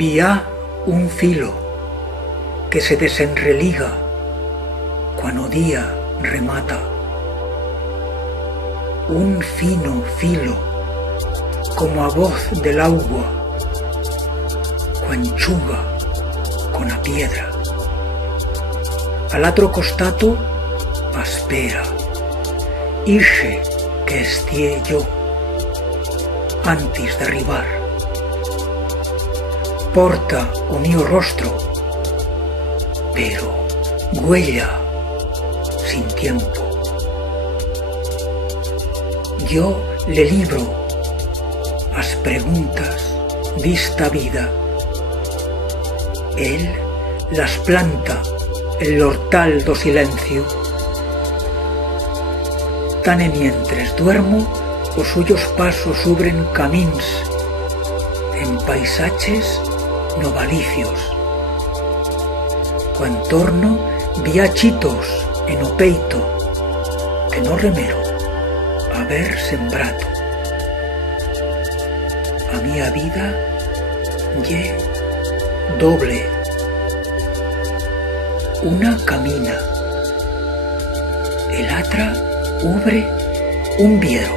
Vía un filo que se desenreliga cuando día remata. Un fino filo como a voz del agua cuanchuga con a piedra. Al otro costato aspera, ixe que estie yo antes de arribar. Porta o mío rostro, pero huella sin tiempo. Yo le libro as preguntas d'esta vida. Él las planta en l'hortal do silencio. Tan e mientres duermo, os suyos pasos subren camins en paisaches novalicios. Cuan torno viachitos en o peito que no remero haber sembrado. A mía vida ye doble. Una camina, el atra ubre un viero.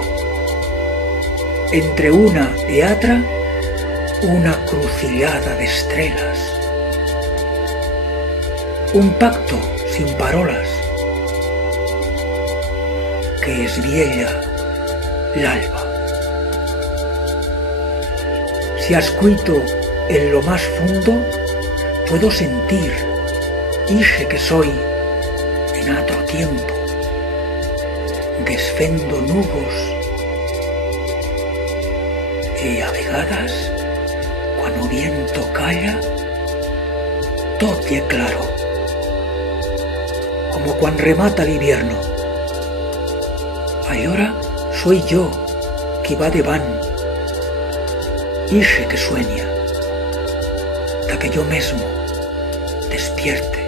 Entre una e atra, una crucillada de estrellas. Un pacto sin parolas que esviella l'alba. Si ascuito en lo más fundo, puedo sentir, ixe que soy en otro tiempo, desfendo nubos e a vegadas, cuando viento calla, todo ye claro, como cuando remata el invierno. Ahora soy yo que va de van, ixe que sueña, da que yo mesmo despierte.